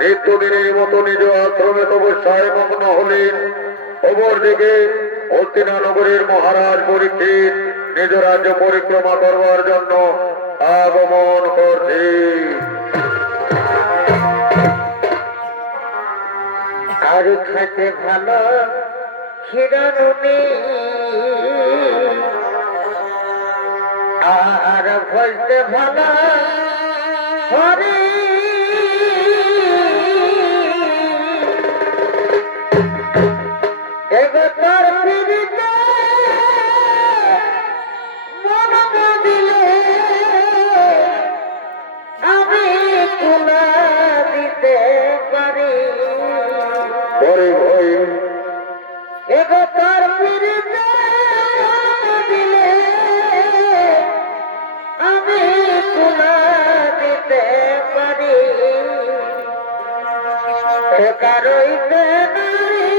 নিত্যদিনের মতো নিজ আশ্রমে তপস্যায় মগ্ন হলেন। অপরদিকে হস্তিনানগরের মহারাজ পরীক্ষিত নিজ রাজ্য পরিক্রমা করবার জন্য আগমন করছে। আর খেতে ভালো ক্ষীরানুনি আর ভজতে ভালো হরি এগোতর ফিরিতে মন দিলে আমি তুলা দিতে পারি। এগোতর ফিরিতে দিলে আমি তুলা দিতে পারি। কারইতে নারী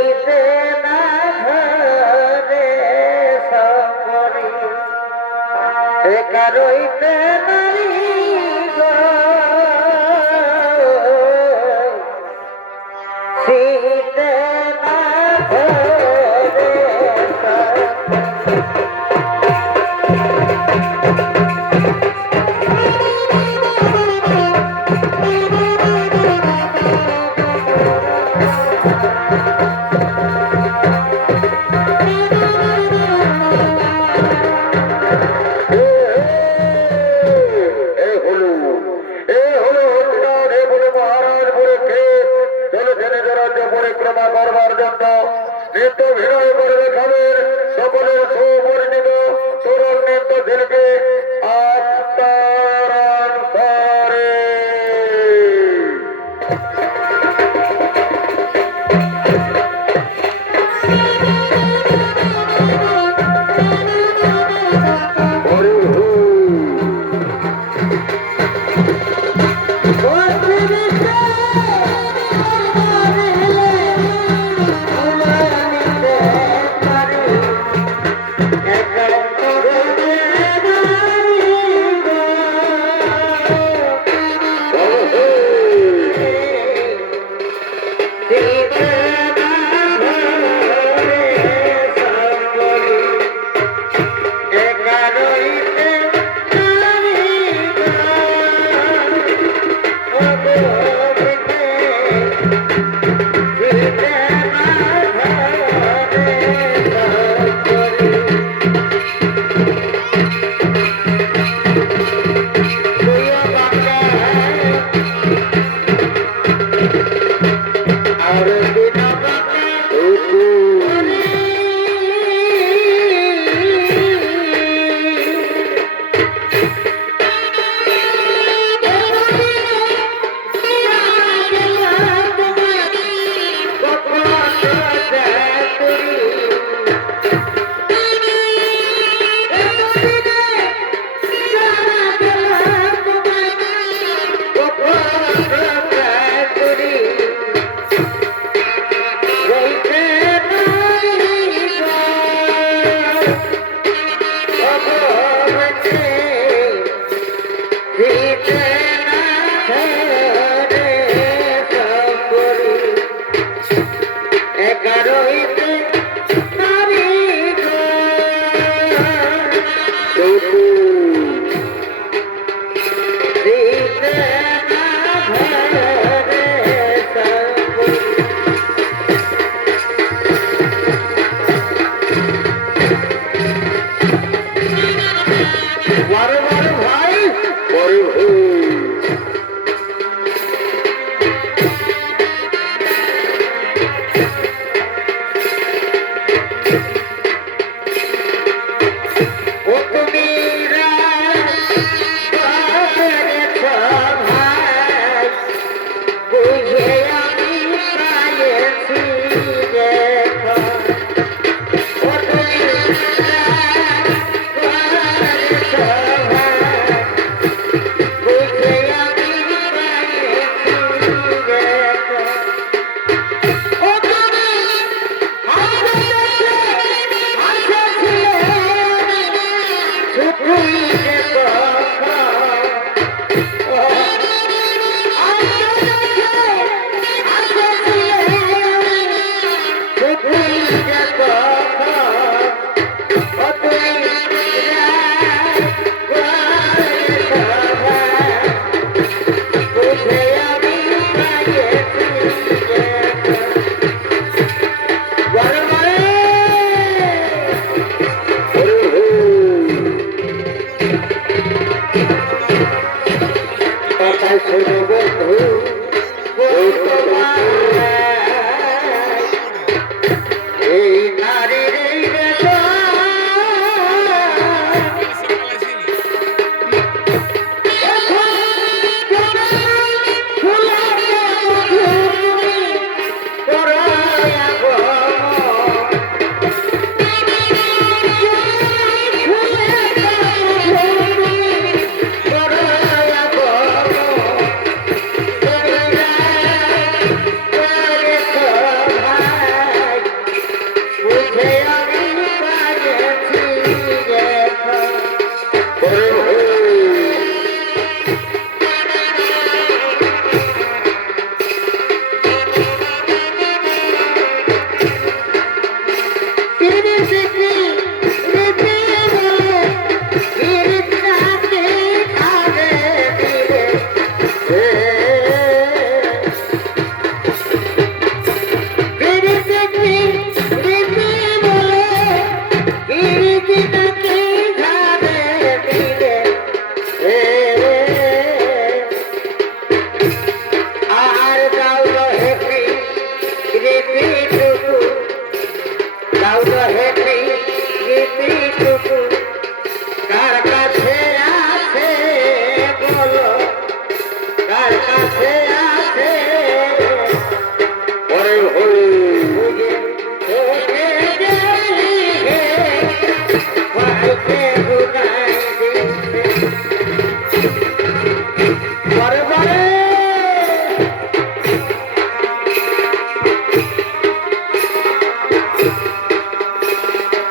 শীতে না ধরে সকরি একা রইতে নারী গো শীতে না ধরে পরিক্রমা করবার জন্য নিত্য বিনয় করে দেখাবেন সকলের সুপরিচিত তরুণ নৃত্য শিল্পী আখতার আনসারী। এই নারী দাও হেঁটে গীতিটুকু কার কাছে আছে বলো কার কাছে আছে পরে হরি বুঝে চলে গেলি হে ভাইকে বুঝাই দিতে বারে বারে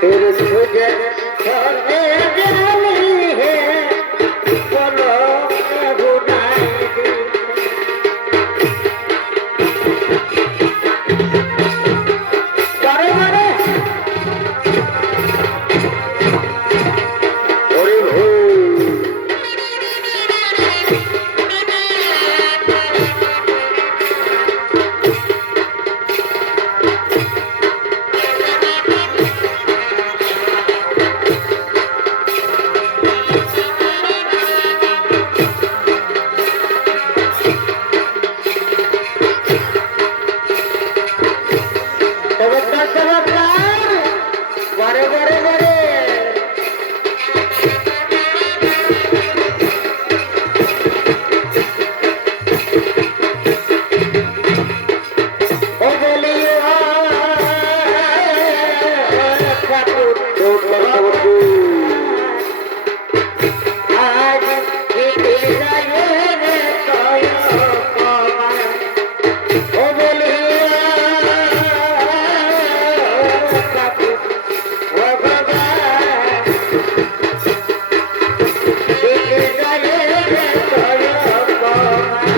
फिर तुझे छोड़ने जानी है बोलो बुनाई दी बारे बारे হরি হরি चमत्कार चमत्कार बारे बारे बारे ओ बोलियो आज बीती जाए रे कयो पवन ओ बोलियो ओ बाबा बीती जाए रे कयो पवन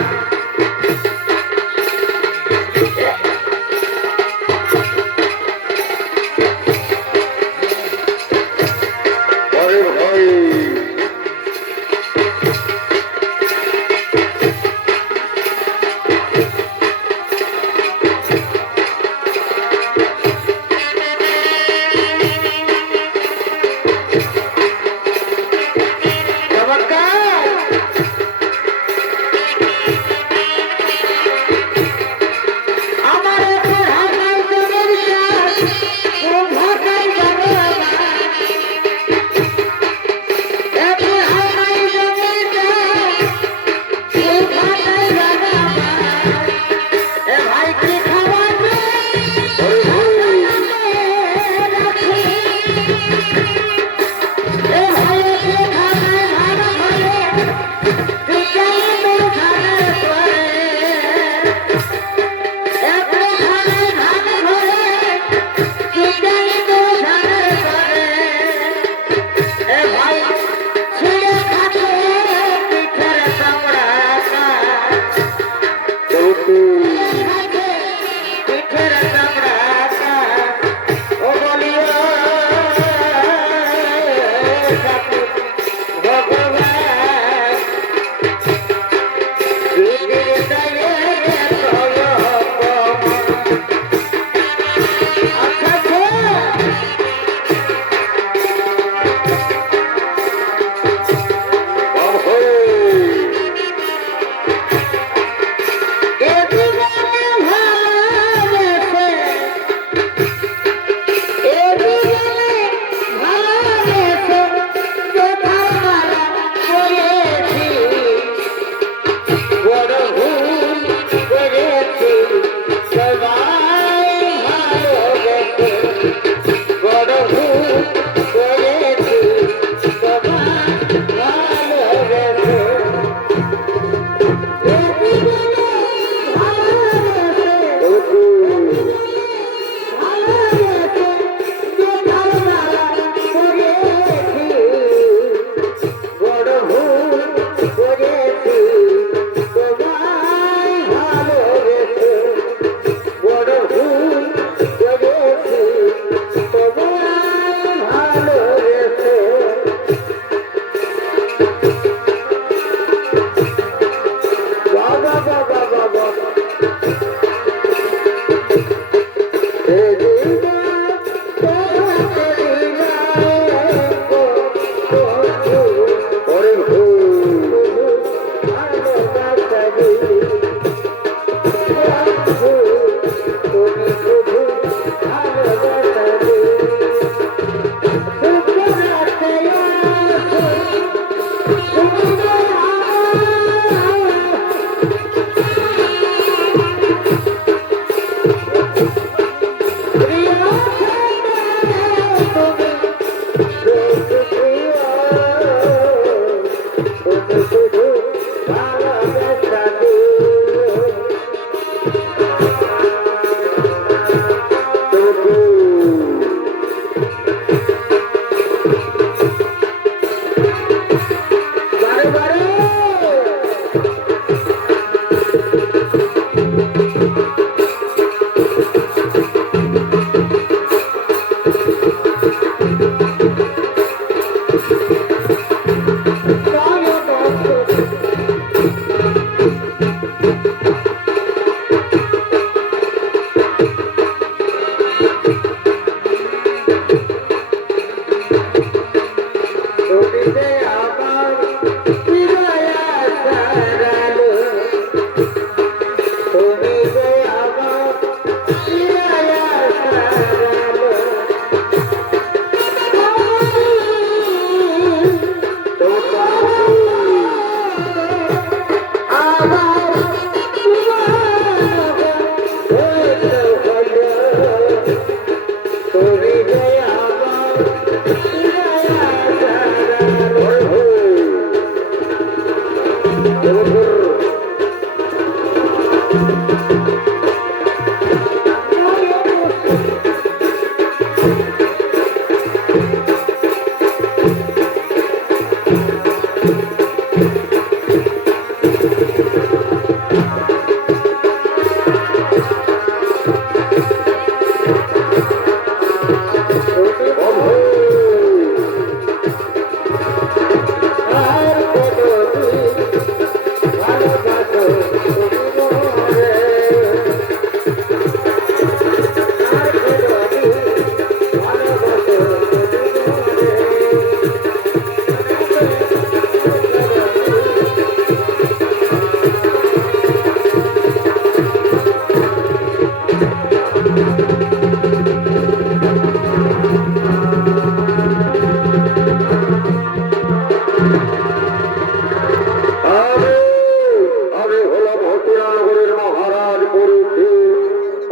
আমি হলাম হরিয়ানগরের মহারাজ পরীক্ষিত।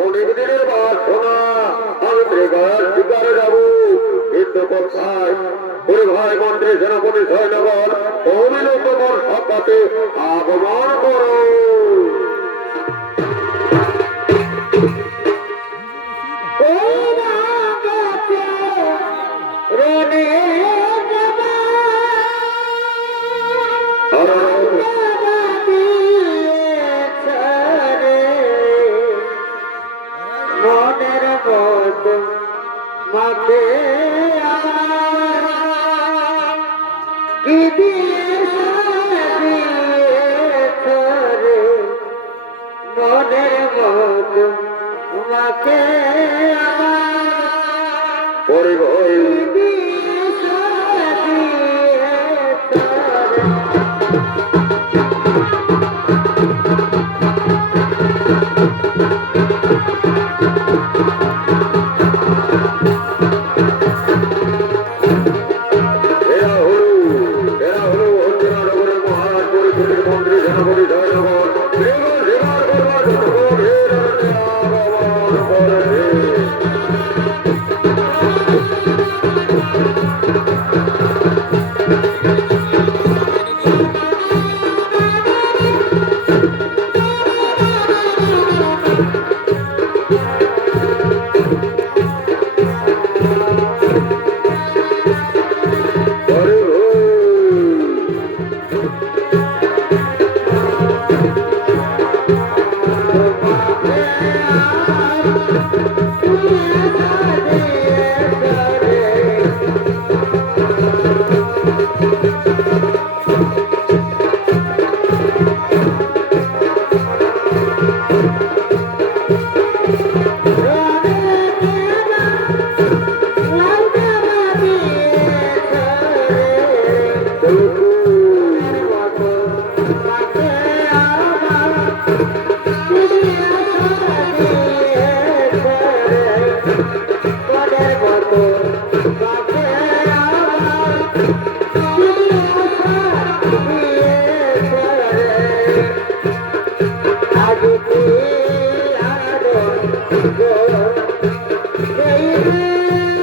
অনেকদিনের বাসনা আমি মৃগার শিকারে যাব, কিন্তু কোথায়? ওরে ভাই মন্ত্রী সেনাপতি সৈন্যগণ, অবিলম্ব তোমার সাক্ষাতে আগমন করো। মনের মতো মাকে কি মনের মতো মাকে পরে ভাই এরা হলো হরিয়ানগরের মহারাজ পরীক্ষিত মন্ত্রী সেনাপতি সৈন্যগণ। মৃগ শিকার করবার জন্য গভীর অরণ্যে আগমন করেছে। Baby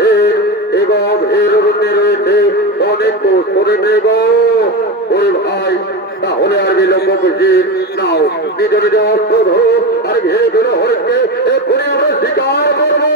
আছেন এবং এর মধ্যে রয়েছে অনেক দোষ করে নেব ওরে ভাই, তাহলে আর বিলম্ব বুঝির নাও নিজ নিজ অস্ত্র ধরো আর ঘিরে ফেলে হরিণকে এক্ষুনি আমরা শিকার করবো।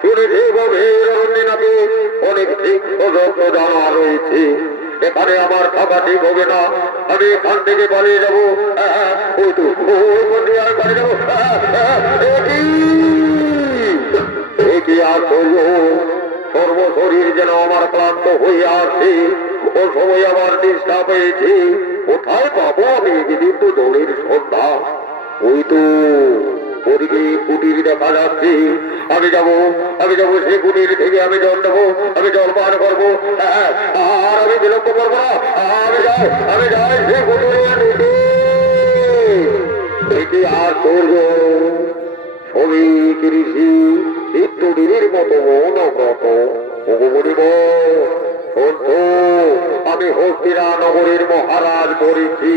শুনেছি গভীর অরণ্যে নাকি অনেক তীক্ষ্ণ জানা রয়েছে। এখানে আমার থাকা ঠিক হবে না, আমি এখান থেকে পালিয়ে যাবো। ওই তো ওই আর পালিয়ে যাবো। কি আশ্চর্য, সর্বশরীর যেন আমার ক্লান্ত হয়ে আছে। ও সময় আমার চেষ্টা পেয়েছি, কোথায় পাবো আমি কিন্তু দৌড়ের সন্ধ্যা। ওই তো ওদিকে কুটির দেখা যাচ্ছে, আমি যাবো সে কুটির থেকে আমি জল নেবো, আমি জল পান করবো। আর আমি বিলম্ব করবো না, আমি যাই সে কুটিরের দিকে। এটি আশ্চর্য, শ্রমিক ঋষি নিত্যদিনের মতো মৌনব্রত। আমি হস্তিনা নগরীর মহারাজ পড়েছি,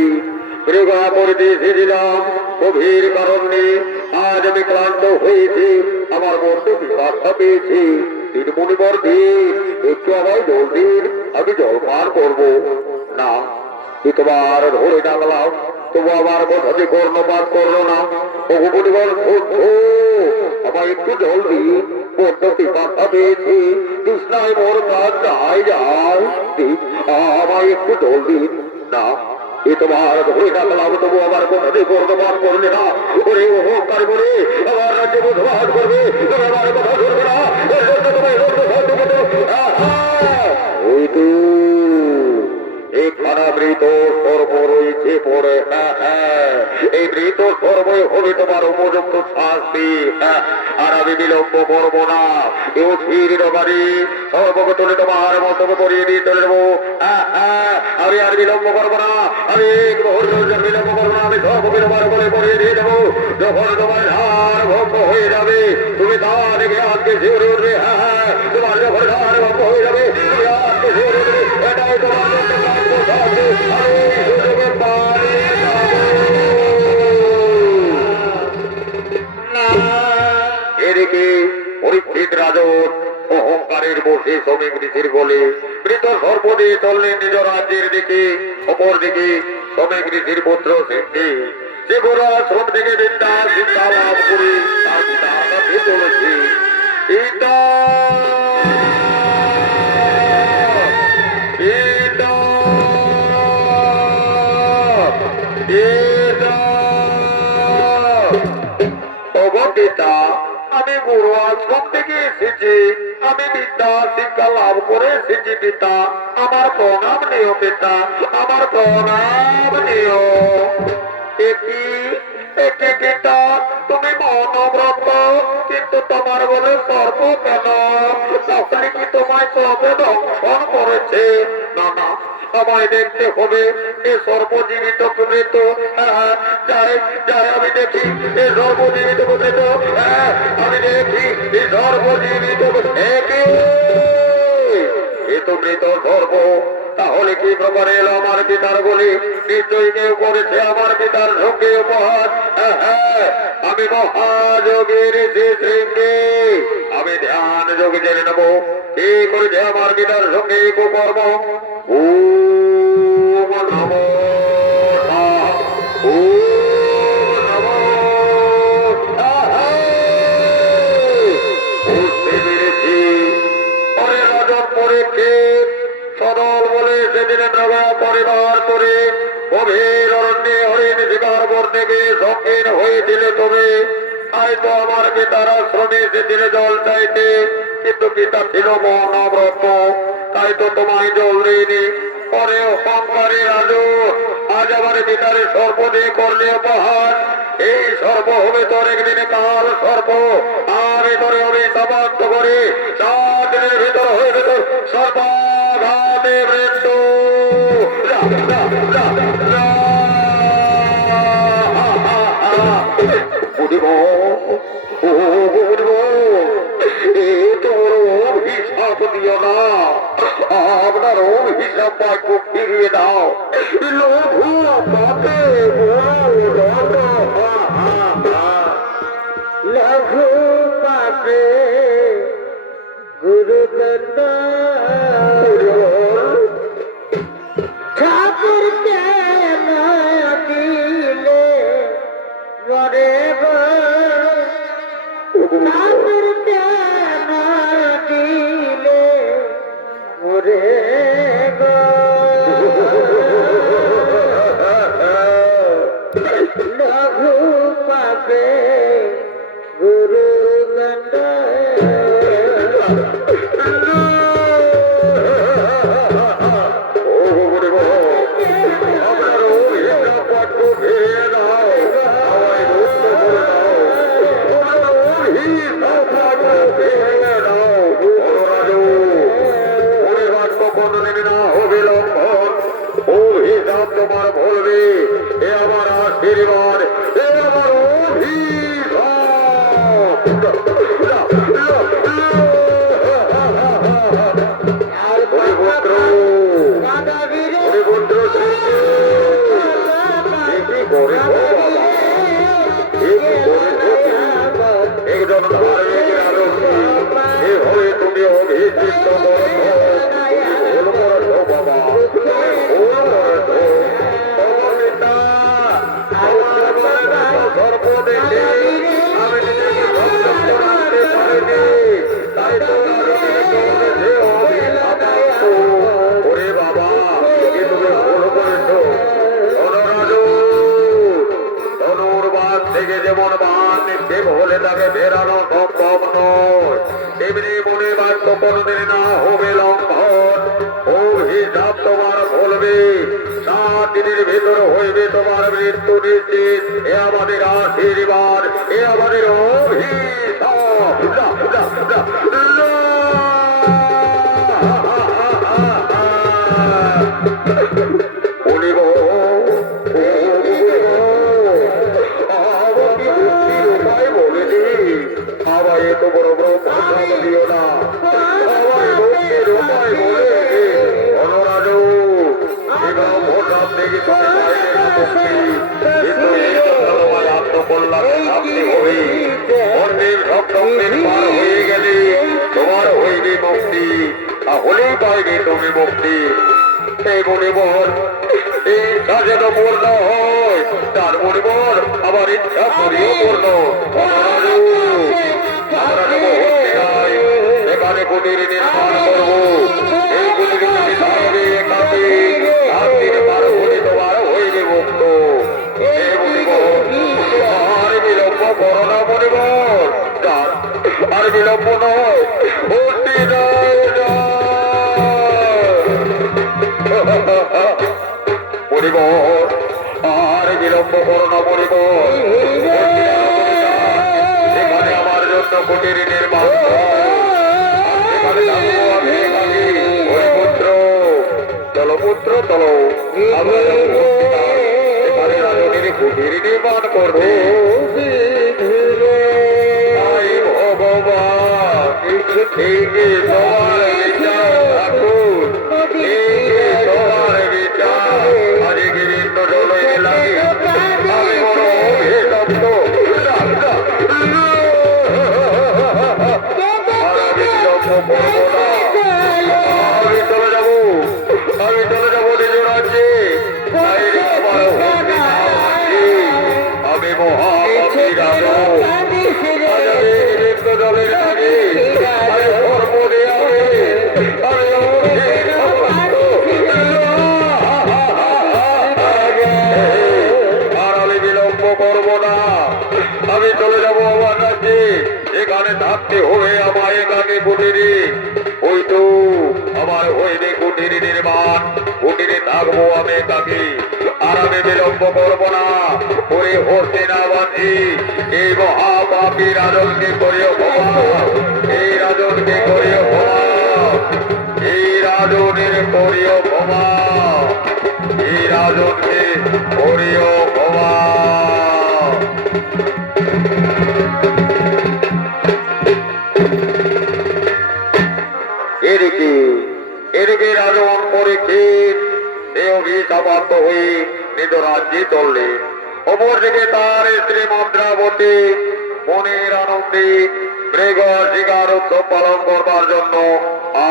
মৃগা পড়িতে এসেছিলাম গভীর কারণে। আজ আমি ক্লান্ত হয়েছি, আমার বন্ধু বিপাশা পেয়েছি। তিন মুনিবর দিন একটু আমায় জল দিন, আমি জল পান করবো। না, তোমার ধরে ডাকলাম, তবু আমার কথা যে কর্ণপাত করলো না। মুনিবর আমায় একটু জল দিন, বড্ড পিপাসা পেয়েছি, তৃষ্ণায় মোর কাজ যায়। আমায় একটু জল দিন। না, এ তোমার ধরে ডাকলাম, তবু আমার কথা যে কর্ণপাত করলে না। ওরে অহংকার বলে আমার রাজ্যে বসবাস করবে, তবে আমার কথা শুনবে না। ওই তো এখানে মৃত সর্ব রয়েছে পড়ে। এই মৃত সর্বই হবে তোমার উপযুক্ত শাস্তি। আর আমি বিলম্ব করবো না, এও বাড়ি সর্বকে তুলে তোমার মন্তব্য করিয়ে দিয়ে চলে নেবো। আমি আর বিলম্ব করবো না, আমি বিলম্ব করবো না, আমি সর্বকে তোমার করে করিয়ে দিয়ে দেবো। যখন তোমার ধার ভঙ্গ হয়ে যাবে, তুমি তা দেখে আজকে শিউরে উঠবে। তোমার যখন ধার ভঙ্গ হয়ে যাবে, তুমি আজকে শিউরে উঠবে। এটাই তোমার এদিকে পরীক্ষিত রাজন অহংকারের বসে শ্রমিক ঋষির বলে মৃত সর্বদে চললেন নিজ রাজ্যের দিকে। অপর দিকে শ্রমিক ঋষির পুত্র সিদ্ধি যে বড় আশ্রম থেকে বিদ্যা শিক্ষা লাভ করে তার পিতার কাছে চলেছে। পিতা, আমি গুরু আশ্রম থেকে এসেছি, আমি বিদ্যা শিক্ষা লাভ করে এসেছি পিতা, আমার প্রণাম নিও পিতা, আমার প্রণাম নিও। একে পিতা, তুমি মনব্রত, কিন্তু তোমার বলে সর্ব কেন? তাহলে কি তোমায় সর্ব দংশন করেছে? না না, আমায় দেখতে হবে এ সর্বজীবিত মৃত। যাই আমি দেখি এ সর্বজীবিত মৃত। আমি দেখি এ সর্বজীবিত এ তো মৃত সর্ব। তাহলে কি প্রকারে এলো আমার পিতার বলি? নিশ্চয়ই কেউ করেছে আমার পিতার সঙ্গে উপহার। আমি মহাযোগের শৃঙ্গে আমি ধ্যান যোগে জেনে নেবো কি করেছে আমার পিতার সঙ্গে কুকর্ম। ওম নমো সদল বলে সেদিন পরিবার করে গভীর অরণ্যে হরিণ শিকার করতে গিয়ে সঙ্গীন হয়েছিলে তুমি। হয়তো আমার পিতার আশ্রমে এসেছিল জল চাইতে, কিন্তু পিতা ছিল মনব্রত, তাই তো তোমায় জল দিইনি। পরে অহংকারে রাজু আজ আমার পিতারে সর্প দিয়ে করলে উপহার। এই সর্প হবে তোর একদিনে কাল সর্প, আর এতরে হবে সমাপ্ত করে 7 দিনের ভিতর হয়ে যেত সর্বাঘাতে মৃত্যু। অভিশাপ দিও না, আপনার অভিশাপ বাক্য ফিরিয়ে দাও। লঘু পাপে লঘু পাপে গুরুদণ্ড ঠাকুর কেন দিলে মরে ঠাকুর কেন ও গুরু গো, আপনার অভিশাপ পত্র ফিরিয়ে দাও, আমায় মুক্ত করে দাও। আপনার অভিশাপ পত্র ফিরিয়ে দাও, অনুরাজু। পরিবার কোনদিন না অবিলম্বন অভিশাপ তোমার ভুলবে, এ আমার আশীর্বাদ, এ আমার আর হরিপুত্র, মাদাবীরে হরিপুত্র কি করে বাবা, কি করে একজন ধার্মিক রাজকী এভাবে তুমি অভিষিক্ত করেছ, ভুল করেছ বাবা, ভুল করেছ। তোমার পিতা সর্প দেখে আমি নিজেকে সংযুক্ত রাখতে পারিনি, তাই তো রাজকীয়কে বলেছে অভিশাপ প্রাপ্ত। ওরে বাবা, কি তুমি ভুল করেছ। ধনরাজু, ধনুর্বাদ থেকে যেমন বান নিক্ষেপ হলে তাকে ফেরানো সম্ভব নয়, তেমনি মনে বাক্য কোনদিন না হবে লঙ্ঘন। অভিশাপ তোমার ভুলবে, 7 দিনের ভিতর হইবে তোমার মৃত্যু নিশ্চিত, এ আমাদের আশীর্বাদ, এ আমাদের আমায় এত বড় বড় কথা দিও না, আমায় মুক্তির উপায় বলে অনুরাজু। এবার ভোটার থেকে তুমি পাইলে না মুক্তি, কিন্তু এই কথা তোমার আত্মকল্যাণে ভাবতে হবে। অন্যের সপ্তমের পার হয়ে গেলে তোমার হইবে মুক্তি, তাহলেই পাইবে তুমি মুক্তি। এই মনে বল, এই ইচ্ছা যেন পূর্ণ হয়, তার মনে বল আমার ইচ্ছা করিও পূর্ণ। আমরা নেব হস্তিনায়, এখানে কুটির নির্মাণ করবো। এই কুটির তুমি থাকবে একাকে, 7 দিন পার হলে তোমার হইবে মুক্ত। এই মনিব, আর বিলম্ব করো না মনিব, আর বিলম্ব নয়, হস্তিনায় মনিব, আর বিলম্ব করো না মনিব। এখানে আমার জন্য কুটির নির্মাণ এখানে যাবো আমি একাকি। ওই পুত্র, চলো পুত্র চলো, আমরা যাবো হস্তিনায়, এখানে রাজনীর কুটির নির্মাণ করবে। তাই ভগবান ঠিকই তোমার বিচার ঠাকুর, ঠিকই তোমার বিচার। আজকে নিত্য চলে লাগে আমি বড় অভিশপ্ত। আর আমি বিলম্ব করবো না, আমি চলে যাবো, আমি চলে যাবো নিজ রাজ্যে। তাই আমার হস্তি না আছে, আমি মহাপাপী রাজা। আজ আমি নিত্য জলের আগে আমি সর্বদে আমি আর আমি বিলম্ব করবো না, আমি চলে যাবো আমার রাজ্যে। এখানে থাকতে হবে আমায় এখানে কুটিরে, ওই তো আমার হইবে কুটিরে নির্মাণ, কুটিরে থাকবো আমি একাকে। আর আমি বিলম্ব করবো না, ওই হস্তিনাবাসী এই মহাপাপী রাজনকে করিও ক্ষমা, এই রাজনকে করিও ক্ষমা, এই রাজনের করিও ক্ষমা, এই রাজনকে করিও ক্ষমা। এদিকে এদিকে রাজন পরীক্ষিত এই অভিশাপান্ত হয়ে নিজ রাজ্যে চললেন। অপরদিকে তার স্ত্রী মন্দ্রাবতী মনের আনন্দে মৃগ শিকার উৎসব পালন করবার জন্য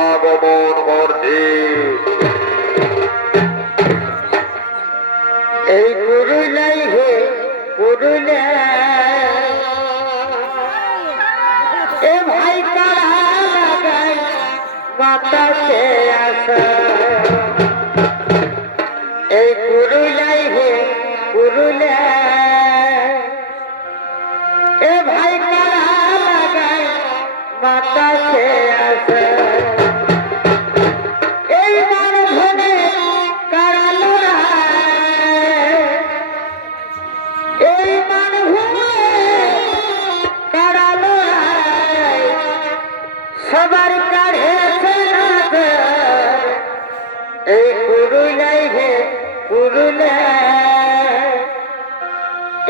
আগমন করছে। এই পুরুলাই হে পুরুলা, এ ভাই কারা লাগাই বাতাসে আসা। এই পুরুলাই হে পুরুলা, এ ভাই কারা লাগাই বাতাসে আসা। আছে এই মানভূমে কারালো এই মানভূমে কারালো সবার কাঢ়েছে এই পুরুলাই হে পুরুলে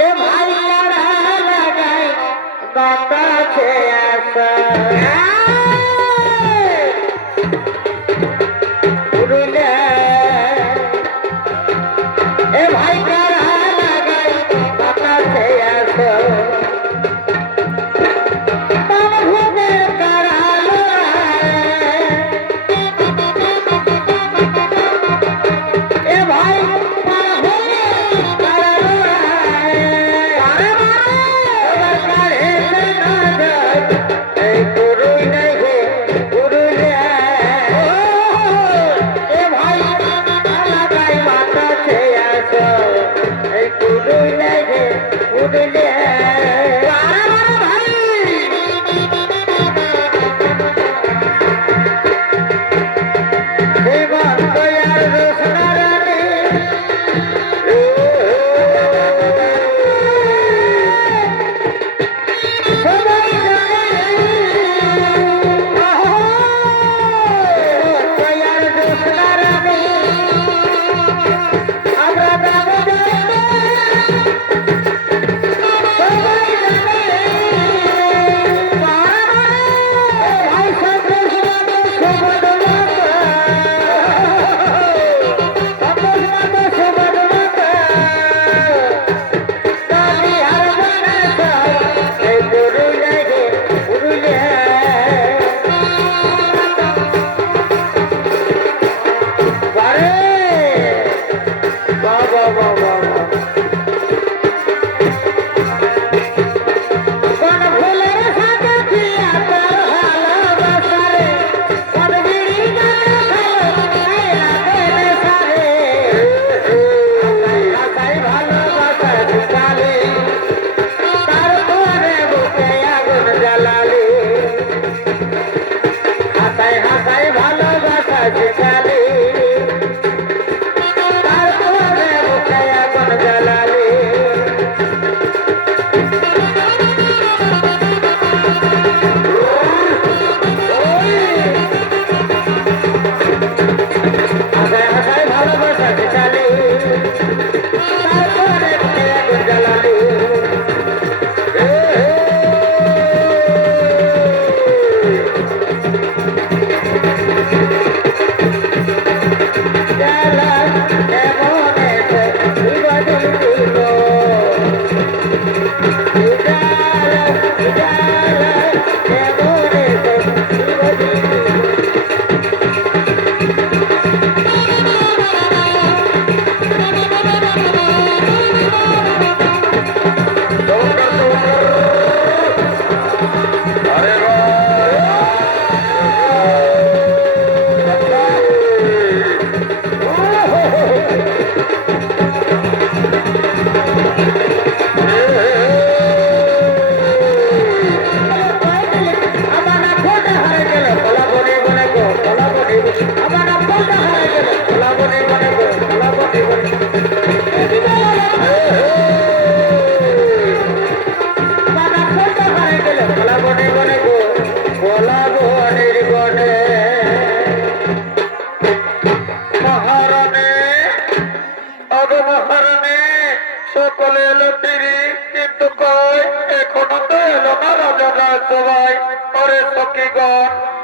এ ভাই কারা লাগাই বাতাসে আসা পুরুলে এ ভাই কারা লাগাই বাতাসে আসা মানভূমে কারালো এ ভাই মানভূমে কারালো এই পুরুই নাই হে পুরুলে এ ভাই লাগাই বাতাসে আসো এই পুরুই নাই হে পুরুলে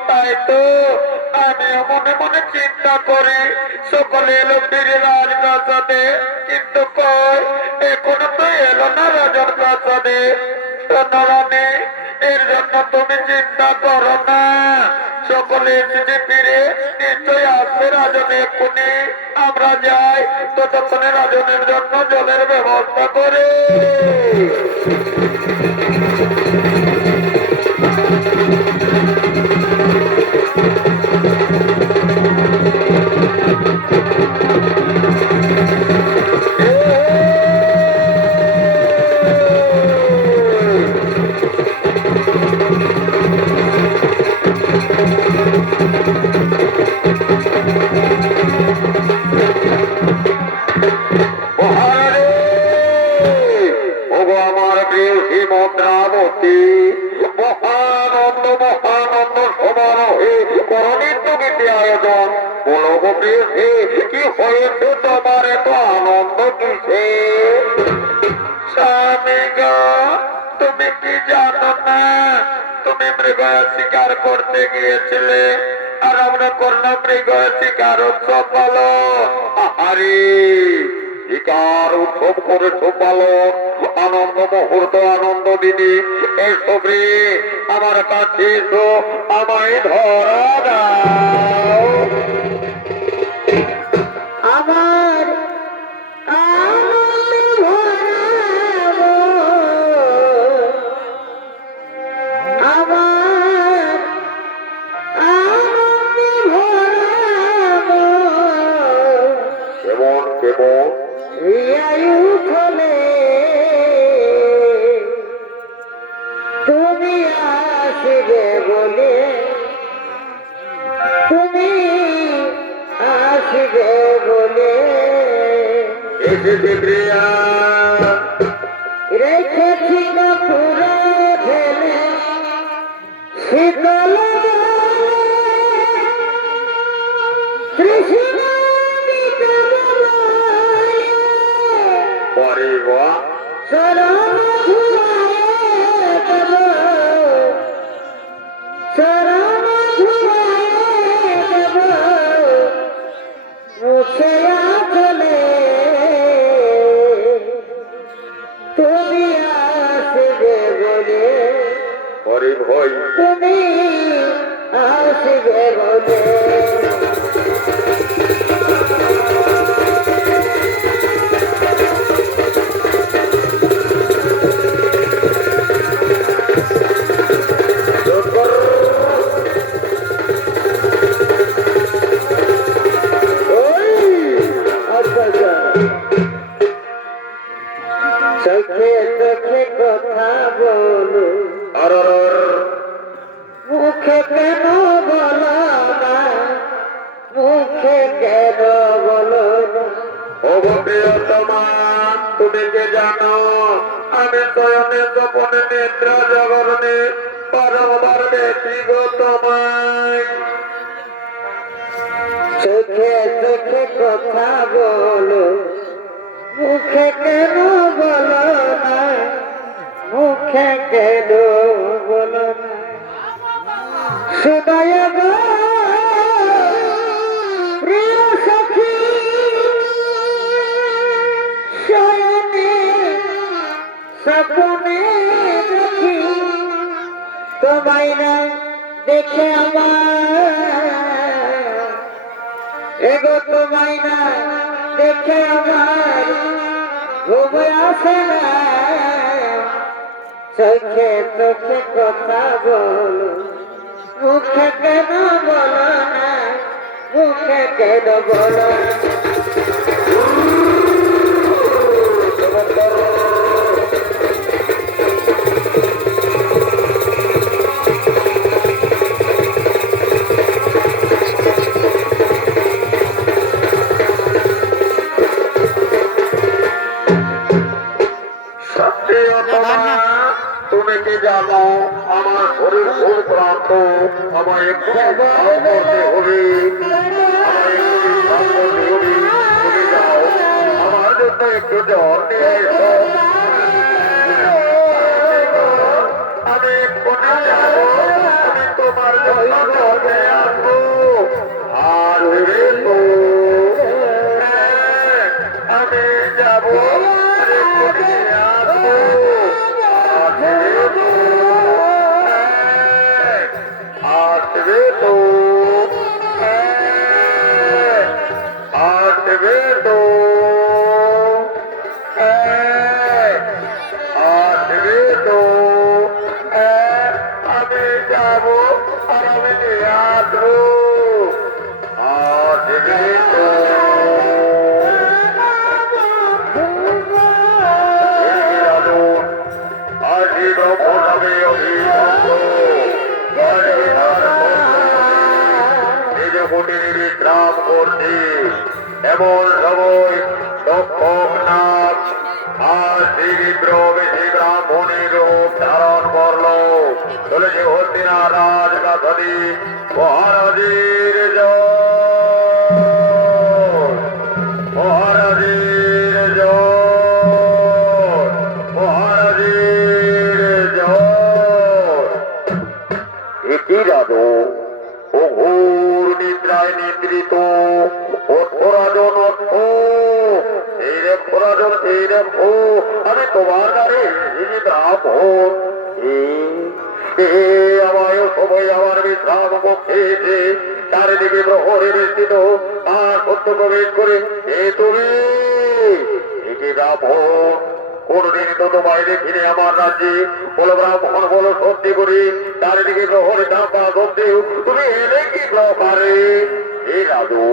তাই তো আমিও মনে মনে চিন্তা করি সকলে এলো ফিরে রাজপ্রাসাদে, কিন্তু কয় এখনো তো এলো না রাজার প্রাসাদে। রানী, এর জন্য তুমি চিন্তা করো না, সকলে এসেছে ফিরে নিশ্চয়ই আসবে রাজনে এক্ষুনি। আমরা যাই, ততক্ষণে রাজনের জন্য জলের ব্যবস্থা করে। পেয়েছে, কি হয়েছে তোমার এত আনন্দ কিসে? স্বামী গো, তুমি কি জানো না, তুমি মৃগ শিকার করতে গিয়েছিলে আর আমরা করলাম মৃগ শিকার উৎসব পালো। আরে শিকার উৎসব করেছো পালন, আনন্দ মুহূর্ত, আনন্দ দিদি। এসো রে আমার কাছে এসো, আমায় ধরা দাও। আমার আনন্দ ভরাবো, আমার আনন্দ ভরাবো, কেমন কেমন আয়ু ফলে তুমি আসবে বলে, তুমি আসবে বলে এসেছে প্রিয়া, রেখেছি পুরে ফেলে শীতল কৃষ্ণ পরে বা চরণ ধুলায় দেব, চরণ ধুলায় দেব, মুছে চলে তুমি আসবে বলে, পরে ভয় তুমি আসবে বলে। চোখে চোখে কথা বলো, আর মুখে কেন বলো না, মুখে কেন বলো না। অবপ্রিয়তমা, তুমি কে জানো আমি শয়নে গোপনে নিদ্রা জাগরণে বারবার দেখি গো তোমায়। চোখে চোখে কথা বলো, মুখে কেন বলো না, মুখে কেন বলো না। সুদয় গো প্রিয় সখী, শয়নে স্বপ্নে দেখি তোমায় না দেখে আমার, এগো তোমায় না দেখে আমার ঘুম আসে না। চোখে চোখে কথা বলো, মুখে কেন বলো না, মুখে কেন বলো না। প্রিয়তমা, তুমি কি জানো আমার শরীর খুব ক্লান্ত, আমায় একটু বিশ্রাম করতে হবে, আমায় একটু বিশ্রাম করতে হবে। তুমি যাও, আমার জন্য একটু জল নিয়ে এসো। আমি এক্ষুনি যাবো, আমি তোমার জন্য জল নিয়ে আসবো। আর ভেবে তো আমি যাবো, এক্ষুনি নিয়ে আসবো। আর ভেবে তো আসবে তো, আসবে তো, আসবে তো। আমি যাবো আর আমি নিয়ে আসবো। আসবে তো। আজীবন ভোলাবে অভিভক্ত, নিজ কুটিরে বিশ্রাম করছি। এমন সময় তক্ষক নাগ আর তীব্র বেশি ব্রাহ্মণের রূপ ধারণ করল, চলেছে হস্তিনা রাজগাছাদি মহারাজের জয়। নিদ্রায় নিদ্রিত রাজন এই রেখো রাজন এই রেখো আমি তোমার দ্বারে ব্রাহ্মণ আমায় সবাই আমার বিশ্রাম খেয়েছে চারিদিকে প্রহরে বেষ্টিত আর সত্য প্রবেশ করে তুমি এটি ব্রাহ্মণ কোনদিন তো তোমায় দেখিনি আমার রাজ্যে বলো ব্রাহ্মণ বলো সত্যি করি চারিদিকে প্রহরে চাপা সত্যি তুমি এলে কি প্রকারে এই রাজু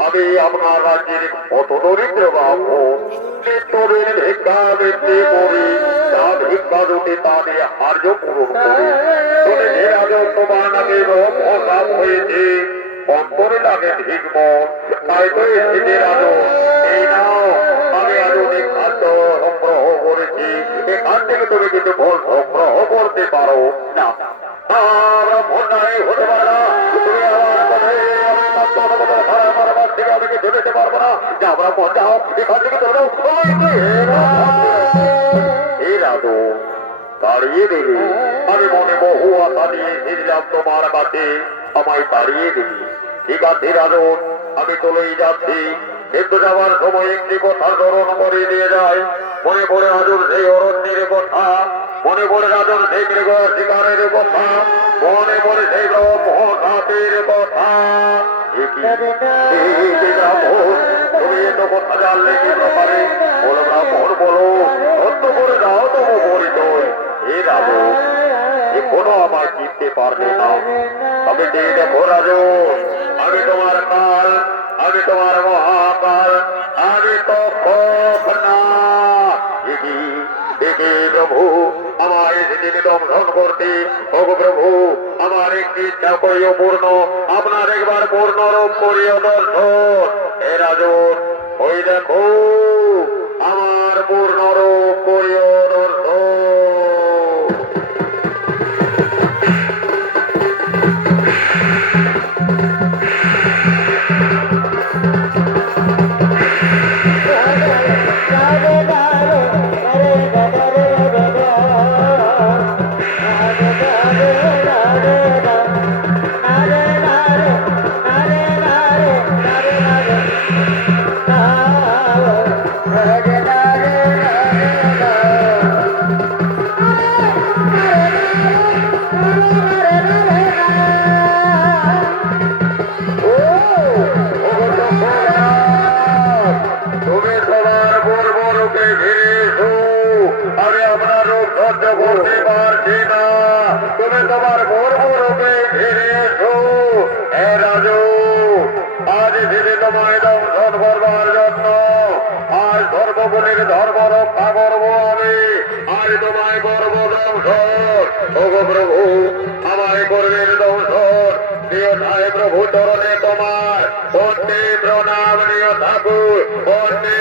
আমি আপনার রাজ্যের কত দরিদ্র ব্রাহ্মণ নিত্যদিন ভিক্ষা বৃত্তি করি যা ভিক্ষা দুটি তা দিয়ে হার্য পূরণ করি শুনেছি রাজু তোমার নাকি রোগ হয়েছে অন্তরে লাগে ভিগ্ম তাই তো এসেছে রাজু এই নাও আমি আধুনিক খাদ্য সংগ্রহ করেছি এখান থেকে তুমি কিন্তু ফল সংগ্রহ করতে পারো না ব্রাহ্মণ নাই হতে পারে না তুমি আমার কথায় থেকে আমাকে যেতে পারবো না যা ব্রাহ্মণ যাও এখান থেকে চলে যাও এই রাজু তাড়িয়ে দেবে আমি মনে বহু আশা নিয়ে এসেছিলাম তোমার কাছে আমায় তাড়িয়ে দেবে ঠিক আছে রাজু আমি চলেই যাচ্ছি কিন্তু যাওয়ার সময় একটি কথা স্মরণ করে দিয়ে যায় মনে পড়ে রাজুর সেই অরণ্যের কথা মনে পড়ে রাজুর সেই মৃগ শিকারের কথা মনে পড়ে সেই ব্রহ্মের কথা তুমি এত কথা জানলে কি ব্যাপারে বলো ব্রাহ্মণ বলো সত্য করে দাও তবু পরিচয় এ রাজু এখনো আমার জিততে পারবে না তবে দেখো রাজু আমি তোমার কাল আমি তোমার মহাকাল আমি তো প্রভু আমায় সেদিন দংশন করতে ওগো প্রভু আমার একটি ইচ্ছা করিও পূর্ণ আপনার একবার পূর্ণ রূপ করিও দর্শন হে রাজন ওই দেখো আমার পূর্ণ রূপ করিও দর্শন ধর্ম রক্ষা করবো আমি আজ তোমায় করব দংশন ওগো প্রভু আমায় করবেন দংশন প্রিয় ঠাই প্রভু চরণে তোমার বন্দে প্রণাম নিয় ঠাকুর বন্দে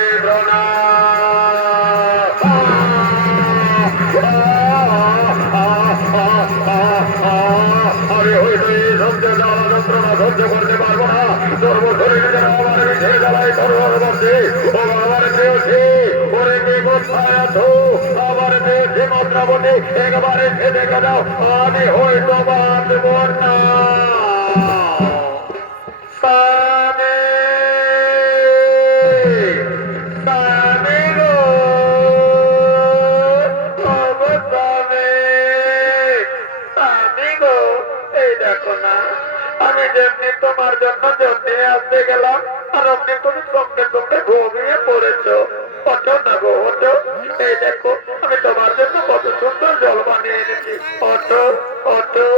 আমি হয়তো এই সহ্য জ্বালা যন্ত্রণা সহ্য করতে পারবো না সর্ব শরীরে যেন আমার বিধের জ্বালায় সর্বর করছে ও আমার পেয়েছে ওরে কে কোথায় আছো আমার পেয়েছে মন্ত্রাবতী একবারে ছেড়ে দাও আমি হয়তো বাঁচব না আমি যেমনি তোমার জন্য জন্মে আসতে গেলাম আর আপনি তুমি সঙ্গে সঙ্গে ঘুমিয়ে পড়েছ ওঠো না গো ওঠো এই দেখো আমি তোমার জন্য কত সুন্দর জল বানিয়ে এনেছি ওঠো ওঠো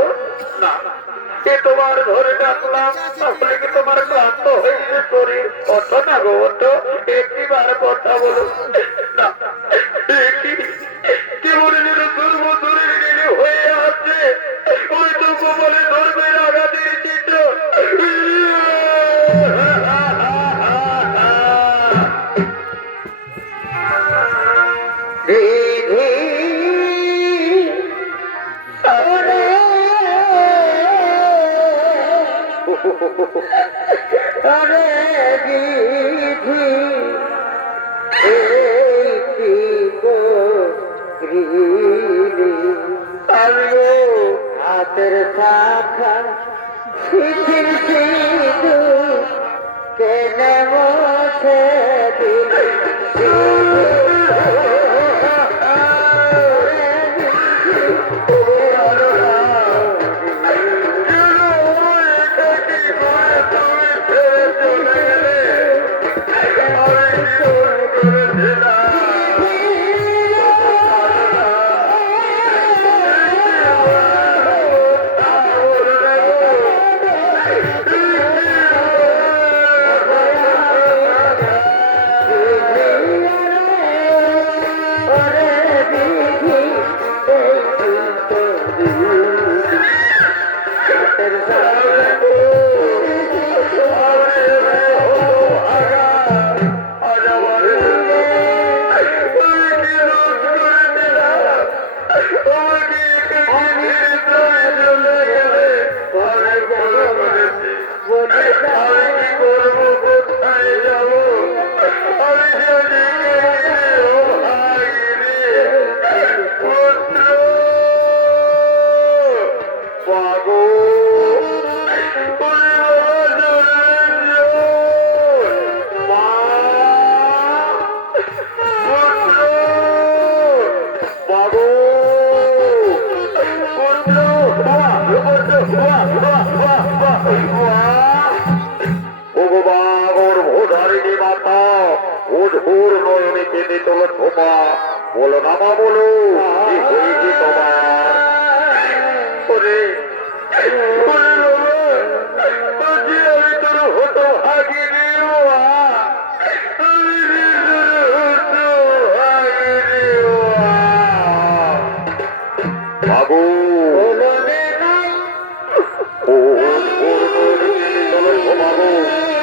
না কি তোমার ধরে ডাকলাম তাহলে কি তোমার ক্লান্ত হয়েছে শরীর ওঠো না গো ওঠো একটিবার কথা বলো না কি বলে যেন দুর্বশরীর নিলে হয়ে আছে ওই তো বলে ধর্মের আঘাতের চিত্র হাতের শাখা শিথিল সিঁদুর বলো না মা বলো কি হয়েছে তোমার? ওরে ওরে বাবা, আমি তোর হতো ভাগিনি বাবা, আমি তোর হতো ভাগিনি বাবু। ও চলো ঘুমাবো,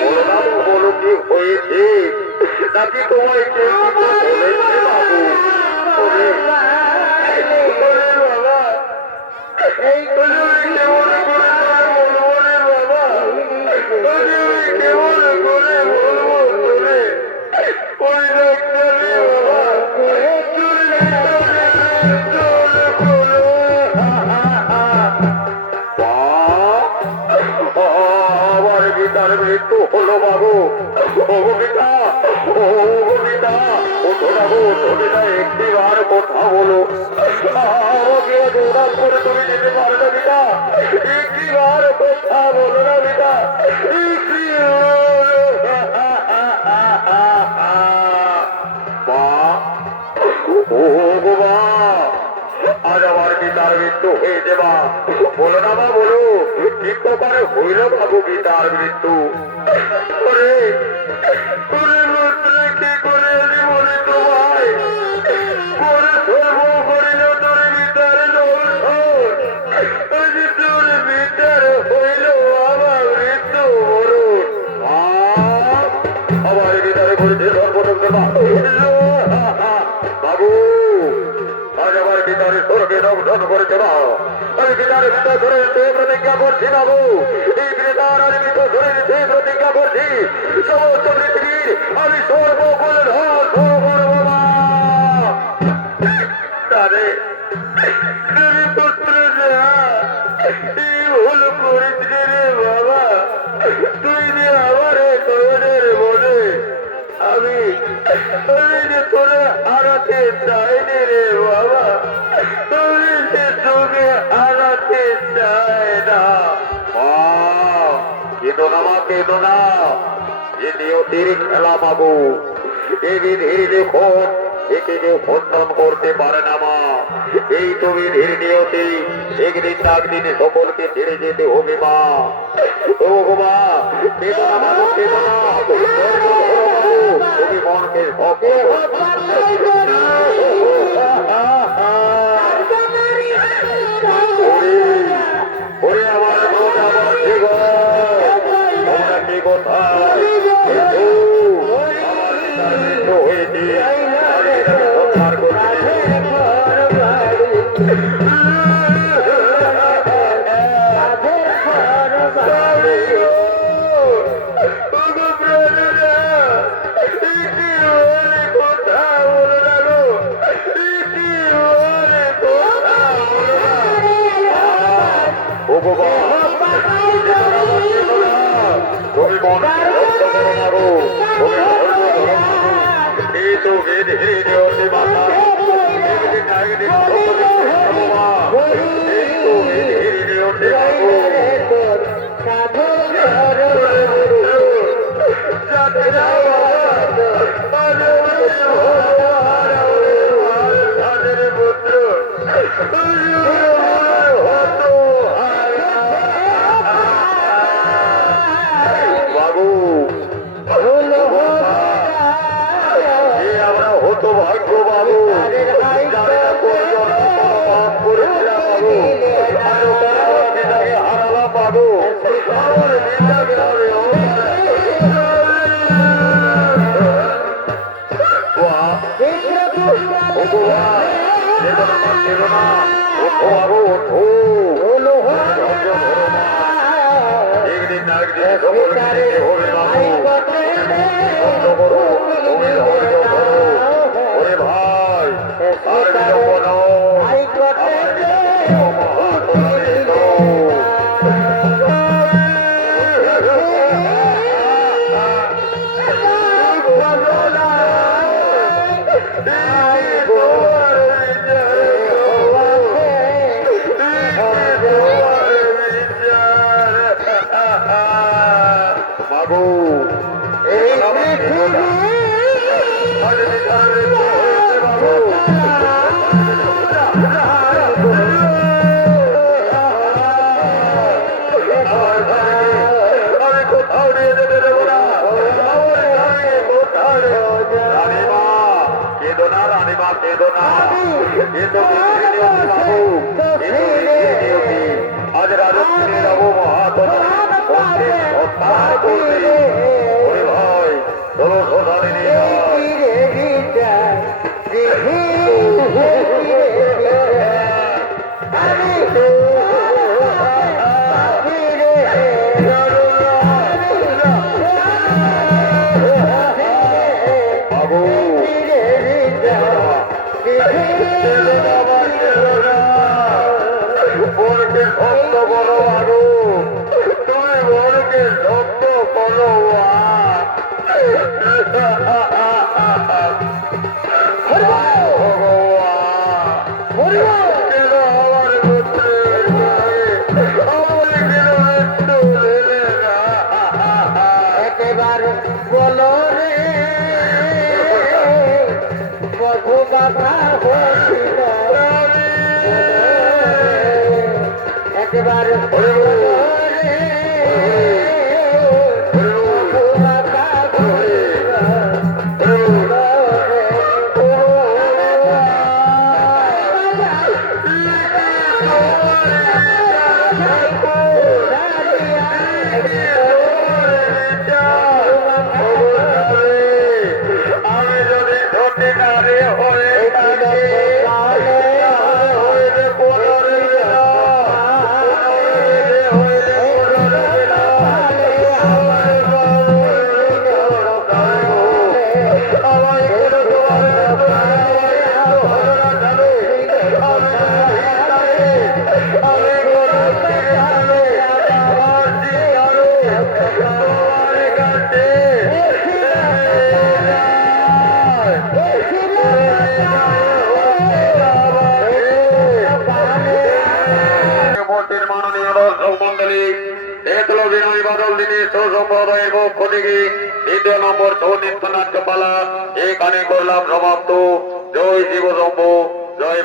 বলো না বলো কি হয়েছে, নাকি তোমায় কে কিছু বলেছে বাবু? ওরে ওরে বাবা, এই কেমন করে বলবো রে বাবা, কেমন করে বলবো তোরে, ওই ডাক্তারে বাবা আমার গীতার মৃত্যু হলো বাবু। ও গীতা, ও গীতা, ওঠো না গো, তুমি না একটি বার কথা বলো, আমাকে দৌড়ান করে তুমি যেতে পারো না গীতা, একটি বার কথা বলো না গীতা, ও গো মা, আজ আমার গীতার মৃত্যু হয়েছে মা, বলো না মা বলো কি প্রকারে হইল বাবু গীতার মৃত্যু? ওরে ওরে পুত্রে কি করে আমি বলি তো ভাই, করে সর্ব করিল তোর গীতার দর্শন, তোর গীতার হইল আমার মৃত্যু মরণ, আমার গীতারে করেছে সর্বদক্ষে বাবু, আজ আমার গীতারে স্বর্গে দগ্ধন করেছে মা, আমি গীতারে ভিতর ধরে প্রতিজ্ঞা করছি বাবু, এই গীতার আমি ভিতর ধরে প্রতিজ্ঞা করছি সমস্ত পৃথিবীর আমি সর্বকুল ধ্বংস করব মা। তারে পুত্র এই ভুল করিস রে বাবা, তুই যে আমার তোদের বলে আমি যে তোরে হারাতে চাইনি রে বাবা, তুমি যে তোকে হারাতে চাই না মা। কেঁদো না মা, কেঁদো না, যে নিয়তির খেলা বাবু, এ বিধির দেখুন একে কেউ খণ্ডন করতে পারে না মা, এই তো বিধির নিয়তি, একদিন না একদিন সকলকে ছেড়ে যেতে হবে মা। ও গো মা, কেঁদো না মা, কেঁদো না, তুমি মনকে ওরে আমার বোন, আমার ঠিক তোমরা কি কোথায় হয়েছে সংসার করতে তুমি মনে রক্ত করো না গো, তুমি এই তো ধীরে ধীরে অতি মাতা একদিন না একদিন এই তো ধীরে ধীরে অতি বাবু বাবু আমরা হতো ভাগ্য বাবু জানি না কোন পাপ করেছিলাম বাবু হারালাম বাবু আমার বিদ্যাকে হবে একদিন না একদিন হবে বাবু ওরে ভাই আর বিলম্ব বাবু এই আমি কোথাও নিয়ে যেতে দেবো না রানীমা কেঁদো না রানীমা কেঁদো না আজ রাজস্থানে যাবো মহাতনা ওরে ভাই চলো সোনালি নিয়ে বাবু বোনকে শক্ত করো আরো তুমি বোনকে শক্ত করো একেবারে বলো রে বধু বাধা হচ্ছিল একেবারে বলো রে বধু বাধা আমি যদি সত্যি নারী হয়ে থাকি মাননীয় দর্শক মন্ডলী একলব্য বাদল দিনের সম্প্রদায়ের পক্ষ থেকে 2 নম্বর ছৌ নৃত্য নাট্যপালা এখানে করলাম সমাপ্ত। জয় শিব শম্ভু, জয়